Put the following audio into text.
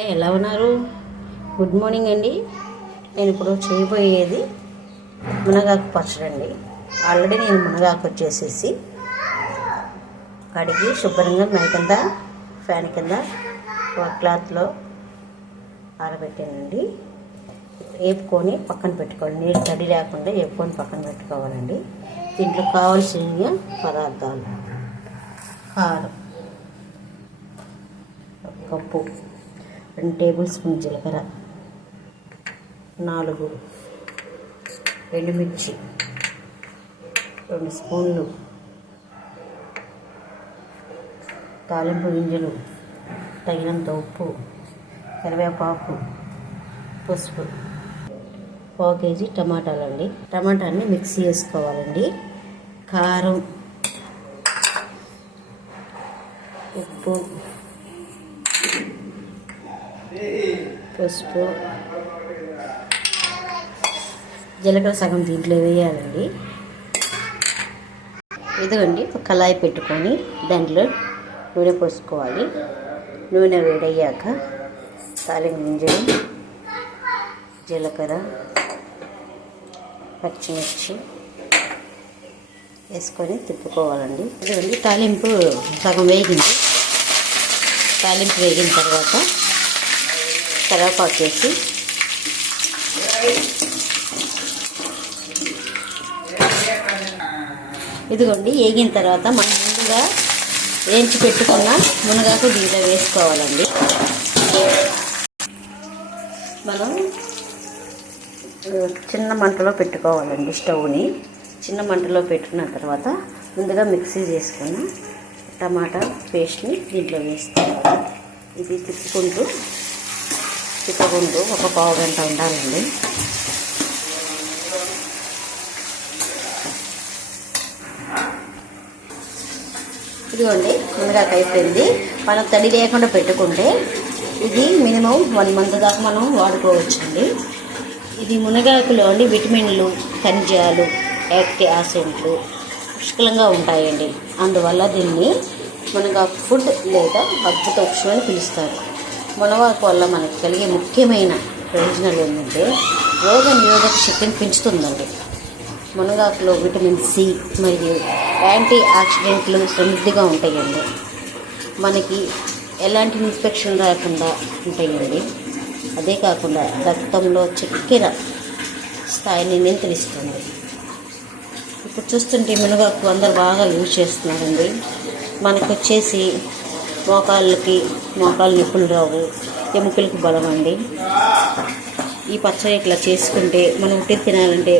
ఎలా ఉన్నారు? Good morning అండి. నేను ఇప్పుడు చేయబోయేది మునగాకు పచ్చడి అండి. ఆల్రెడీ నేను మునగాకు వచ్చేసేసి కడిగి శుభ్రంగా మేడ కింద ఫ్యాన్ కింద ఒక క్లాత్లో ఆరబెట్టానండి. వేపుకొని పక్కన పెట్టుకోవాలి. నీరు తడి లేకుండా వేపుకొని పక్కన పెట్టుకోవాలండి. దీంట్లో కావాల్సిన పదార్థాలు: కారం, ఒక కప్పు, 2 టేబుల్ స్పూన్ జీలకర్ర, 4 ఎండుమిర్చి, 2 స్పూన్లు తాలింపు గింజలు, తగినంత ఉప్పు, కరివేపాకు, పసుపు, 1 కేజీ టమాటాలండి. టమాటాన్ని మిక్సీ చేసుకోవాలండి. కారం, ఉప్పు, పసుపు, జీలకర్ర సగం దీంట్లో వేయాలండి. ఇదిగోండి, ఒక కళాయి పెట్టుకొని దాంట్లో నూనె పోసుకోవాలి. నూనె వేడయ్యాక తాలింపు గింజలు, జీలకర్ర, పచ్చిమిర్చి వేసుకొని తిప్పుకోవాలండి. ఇదిగోండి, తాలింపు సగం వేగింది. తాలింపు వేగిన తర్వాత కరివేపాకు వేసి ఇదిగోండి, వేగిన తర్వాత మనం ముందుగా వేయించి పెట్టుకున్న మునగాకు దీంట్లో వేసుకోవాలండి. మనం చిన్న మంటలో పెట్టుకోవాలండి. స్టవ్ని చిన్న మంటలో పెట్టుకున్న తర్వాత ముందుగా మిక్సీ చేసుకున్న టమాటా పేస్ట్ని దీంట్లో వేసుకోవాలి. ఇది తిప్పుకుంటూ ఒక పావు గంట ఉండాలండి. ఇదిగోండి, మునగాకు అయిపోయింది. మనం తడి లేకుండా పెట్టుకుంటే ఇది మినిమం 1 మంత్ దాకా మనం వాడుకోవచ్చండి. ఇది మునగాకులో విటమిన్లు, ఖనిజాలు, యాంటీ ఆక్సిడెంట్లు పుష్కలంగా ఉంటాయండి. అందువల్ల దీన్ని మునగాకు ఫుడ్ లేదా అద్భుత వృక్షం అని పిలుస్తారు. మునగాకు వల్ల మనకు కలిగే ముఖ్యమైన ప్రయోజనాలు ఏంటంటే రోగ నిరోధక శక్తిని పెంచుతుందండి. మునగాకులో విటమిన్ సి మరియు యాంటీ ఆక్సిడెంట్లు సమృద్ధిగా ఉంటాయండి. మనకి ఎలాంటి ఇన్ఫెక్షన్ రాకుండా ఉంటాయండి. అదే కాకుండా రక్తంలో చక్కెర స్థాయిని నియంత్రిస్తుంది. ఇప్పుడు చూస్తుంటే మునగాకు అందరు బాగా యూజ్ చేస్తున్నారండి. మనకు వచ్చేసి మోకాళ్ళ నొప్పులు రావు, ఎముకలకు బలం అండి. ఈ పచ్చడి ఇట్లా చేసుకుంటే మనం ఉట్టి తినాలంటే